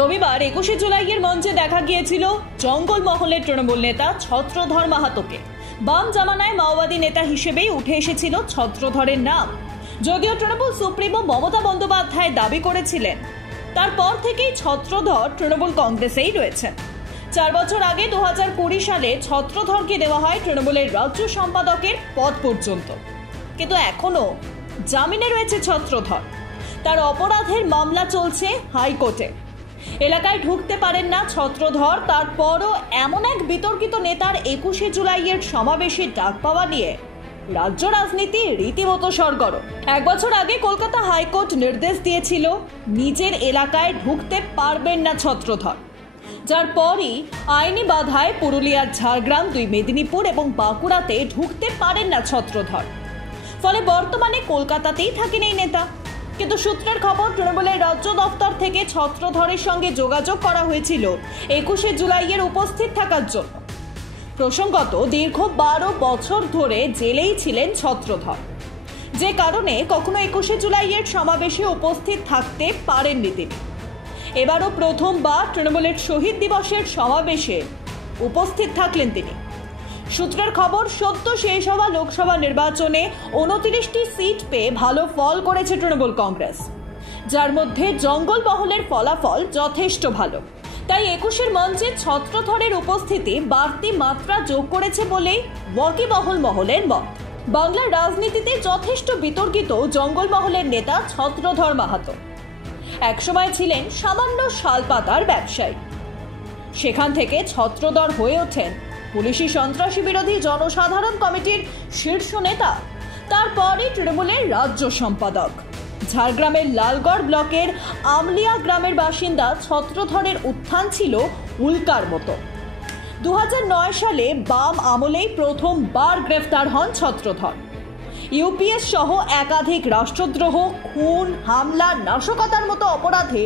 রবিবার 21শে জুলাইয়ের মঞ্চে দেখা গিয়েছিল জঙ্গলমহলের তৃণমূল নেতা ছত্রধর মাহাতোকে। বাম জামানায় মাওবাদী নেতা হিসেবেই উঠে এসেছিল ছত্রধরের নাম। যদিও তৃণমূল সুপ্রিমো মমতা বন্দ্যোপাধ্যায় দাবি করেছিলেন, তারপর থেকেই ছত্রধর তৃণমূল কংগ্রেসেই রয়েছেন। 4 বছর আগে 2020 সালে ছত্রধরকে দেওয়া হয় তৃণমূলের রাজ্য সম্পাদকের পদ পর্যন্ত, কিন্তু এখনো জামিনে রয়েছে ছত্রধর। তার অপরাধের মামলা চলছে হাইকোর্টে। এলাকায় ঢুকতে পারেন না ছত্রধর। তারপরও এমন এক বিতর্কিত নেতার 21শে জুলাইয়ের সমাবেশে ডাক পাওয়া নিয়ে রাজ্য রাজনীতি রীতিমতো সরগরম। 1 বছর আগে কলকাতা হাইকোর্ট নির্দেশ দিয়েছিল নিজের এলাকায় ঢুকতে পারবেন না ছত্রধর, যার পরই আইনি বাধায় পুরুলিয়ার ঝাড়গ্রাম, 2 মেদিনীপুর এবং বাঁকুড়াতে ঢুকতে পারেন না ছত্রধর। ফলে বর্তমানে কলকাতাতেই থাকেন এই নেতা। কিন্তু সূত্রের খবর, তৃণমূলের রাজ্য দফতর থেকে ছত্রধরের সঙ্গে যোগাযোগ করা হয়েছিল 21শে জুলাইয়ের উপস্থিত থাকার জন্য। প্রসঙ্গত, দীর্ঘ 12 বছর ধরে জেলেই ছিলেন ছত্রধর, যে কারণে কখনো 21শে জুলাইয়ের সমাবেশে উপস্থিত থাকতে পারেননি তিনি। এবারও প্রথমবার তৃণমূলের শহীদ দিবসের সমাবেশে উপস্থিত থাকলেন তিনি। সূত্রের খবর, সদ্য শেষ হওয়া লোকসভা নির্বাচনে 29টি সিট পেয়ে ভালো ফল করেছে তৃণমূল কংগ্রেস, যার মধ্যে জঙ্গলমহলের ফলাফল যথেষ্ট ভালো। তাই 21শের মঞ্চে ছত্রধরের উপস্থিতি বাড়তি মাত্রা যোগ করেছে বলেই ওয়াকিবহল মহলের মত। বাংলার রাজনীতিতে যথেষ্ট বিতর্কিত জঙ্গলমহলের নেতা ছত্রধর মাহাতো একসময় ছিলেন সামান্য শালপাতার ব্যবসায়ী। সেখান থেকে ছত্রধর হয়ে ওঠেন পুলিশি সন্ত্রাসী বিরোধী জনসাধারণ কমিটির শীর্ষ নেতা। তারপরই তৃণমূলের রাজ্য সম্পাদক। ঝাড়গ্রামের লালগড় ব্লকের আমলিয়া গ্রামের বাসিন্দা ছত্রধরের উত্থান ছিল উল্কার মতো। 2009 সালে বাম আমলেই প্রথমবার গ্রেফতার হন ছত্রধর। ইউপিএস সহ একাধিক রাষ্ট্রদ্রোহ, খুন, হামলা, নাশকতার মতো অপরাধে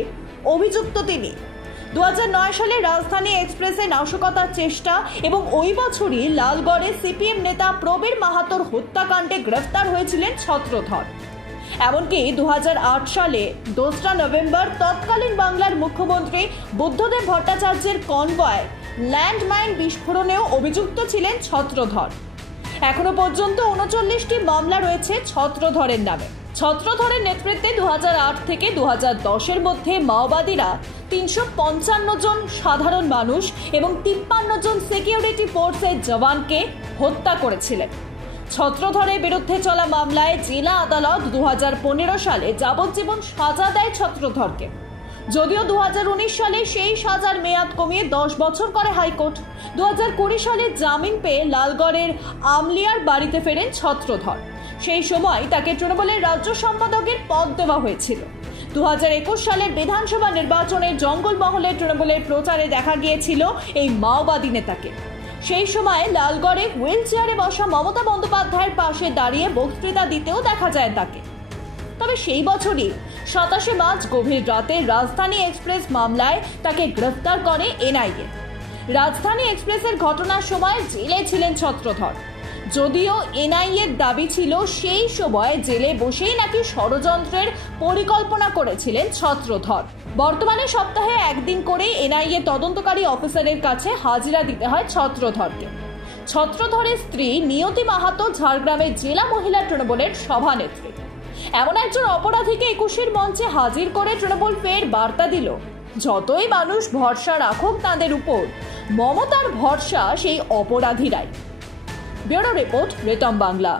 অভিযুক্ত তিনি। 2009 সালে রাজধানী এক্সপ্রেসে নাশকতার চেষ্টা এবং ওই বছরই লালগড়ে সিপিএম নেতা প্রবীর মাহাতোর হত্যাকাণ্ডে গ্রেফতার হয়েছিলেন ছত্রধর। এমনকি 2008 সালে 2 নভেম্বর তৎকালীন বাংলার মুখ্যমন্ত্রী বুদ্ধদেব ভট্টাচার্যের কনভয় ল্যান্ডমাইন বিস্ফোরণেও অভিযুক্ত ছিলেন ছত্রধর। এখনো পর্যন্ত 39টি মামলা রয়েছে ছত্রধরের নামে। ছত্রধরের নেতৃত্বে 2008 থেকে 2010-এর মধ্যে মাওবাদীরা 355 জন সাধারণ মানুষ এবং 53 জন সিকিউরিটি ফোর্সের জওয়ানকে হত্যা করেছিলেন। ছত্রধরের বিরুদ্ধে চলা মামলায় জেলা আদালত 2015 সালে যাবজ্জীবন সাজা দেয় ছত্রধরকে। যদিও 2019 সালে সেই সাজার মেয়াদ কমিয়ে 10 বছর করে হাইকোর্ট। 2020 সালে জামিন পেয়ে লালগড়ের আমলিয়ার বাড়িতে ফেরেন ছত্রধর। সেই সময় তাকে তৃণমূলের রাজ্য সম্পাদকের পদ দেওয়া হয়েছিল। 2021 সালের বিধানসভা নির্বাচনে জঙ্গলমহলের তৃণমূলের প্রচারে দেখা গিয়েছিল এই মাওবাদী নেতাকে। সেই সময় লালগড়ে হুইল চেয়ারে বসা মমতা বন্দ্যোপাধ্যায়ের পাশে দাঁড়িয়ে বক্তৃতা দিতেও দেখা যায় তাকে। তবে সেই বছরই 27 মার্চ গভীর রাতে রাজধানী এক্সপ্রেস মামলায় তাকে গ্রেফতার করে এনআইএ। রাজধানী এক্সপ্রেসের ঘটনার সময় জেলে ছিলেন ছত্রধর। যদিও এনআইএর দাবি ছিল সেই সময় জেলে বসেই নাকি ষড়যন্ত্রের পরিকল্পনা করেছিলেন ছত্রধর। বর্তমানে সপ্তাহে 1 দিন করে এনআইএ তদন্তকারী অফিসারের কাছে হাজিরা দিতে হয় ছত্রধরকে। ছত্রধরের স্ত্রী নিয়তি মাহাতো ঝাড়গ্রামের জেলা মহিলা তৃণমূলের সভানেত্রী। এমন একজন অপরাধীকে 21শের মঞ্চে হাজির করে তৃণমূল ফের বার্তা দিল, যতই মানুষ ভরসা রাখুক তাদের উপর, মমতার ভরসা সেই অপরাধীরাই। Bureau report, Ritam Bangla.